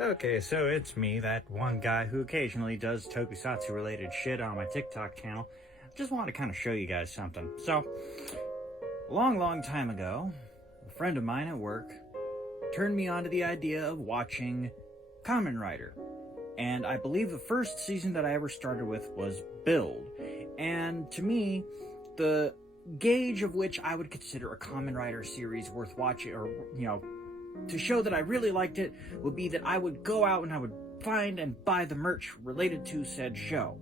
Okay, so it's me, that one guy who occasionally does Tokusatsu related shit on my TikTok channel. Just wanted to kind of show you guys something. So, a long time ago, a friend of mine at work turned me on to the idea of watching Kamen Rider. And I believe the first season that I ever started with was Build. And to me, the gauge of which I would consider a Kamen Rider series worth watching, or, to show that I really liked it, would be that I would go out and I would find and buy the merch related to said show.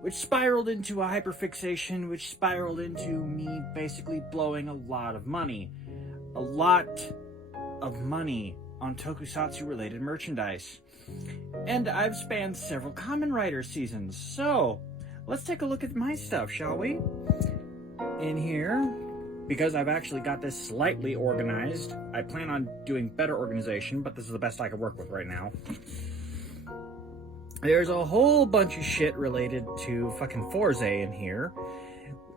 Which spiraled into a hyperfixation, which spiraled into me basically blowing a lot of money. A lot of money on Tokusatsu related merchandise. And I've spanned several Kamen Rider seasons, so let's take a look at my stuff, shall we? In here, because I've actually got this slightly organized, I plan on doing better organization, but this is the best I can work with right now. There's a whole bunch of shit related to fucking Forza in here.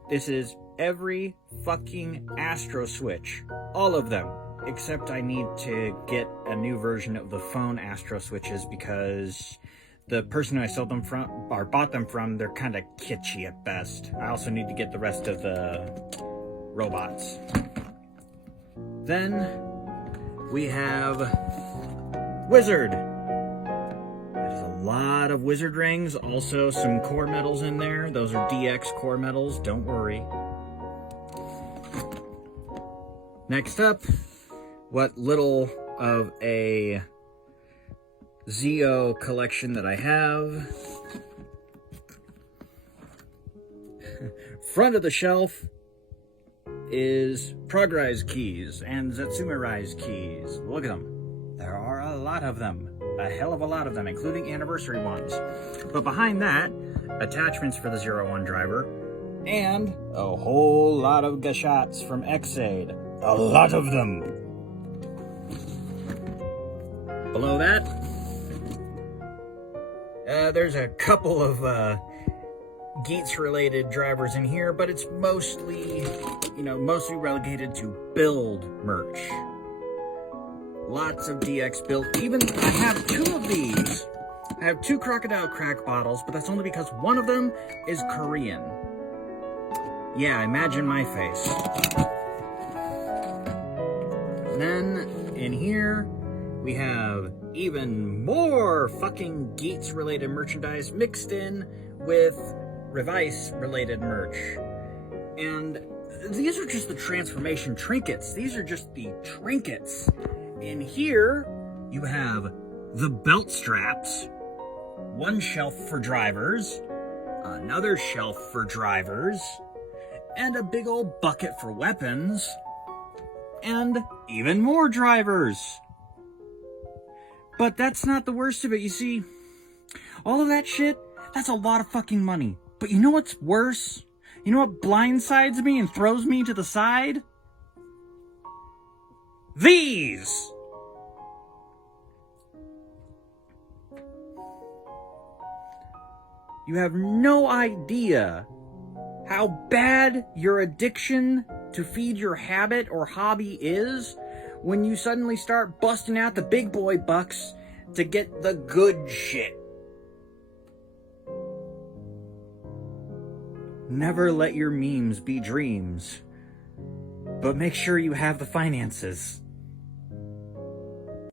This is every fucking Astro Switch. All of them. Except I need to get a new version of the phone Astro Switches because the person who I sold them from, or bought them from, they're kind of kitschy at best. I also need to get the rest of the robots. Then we have Wizard. There's a lot of Wizard rings, also some core medals in there. Those are DX core medals, don't worry. Next up, what little of a Zeo collection that I have. Front of the shelf is Progrise keys and Zetsume Rise keys. Look at them. There are a lot of them. A hell of a lot of them, including anniversary ones. But behind that, attachments for the 01 driver, and a whole lot of gashats from Xaid. A lot of them. Below that, there's a couple of Geats-related drivers in here, but it's mostly, mostly relegated to build merch. Lots of DX build. Even, I have two of these. I have two Crocodile Crack bottles, but that's only because one of them is Korean. Yeah, imagine my face. Then, in here, we have even more fucking Geats-related merchandise mixed in with Revice-related merch. And these are just the transformation trinkets. These are just the trinkets. In here, you have the belt straps, one shelf for drivers, another shelf for drivers, and a big old bucket for weapons, and even more drivers. But that's not the worst of it, you see. All of that shit, that's a lot of fucking money. But you know what's worse? You know what blindsides me and throws me to the side? These! You have no idea how bad your addiction to feed your habit or hobby is when you suddenly start busting out the big boy bucks to get the good shit. Never let your memes be dreams, but make sure you have the finances.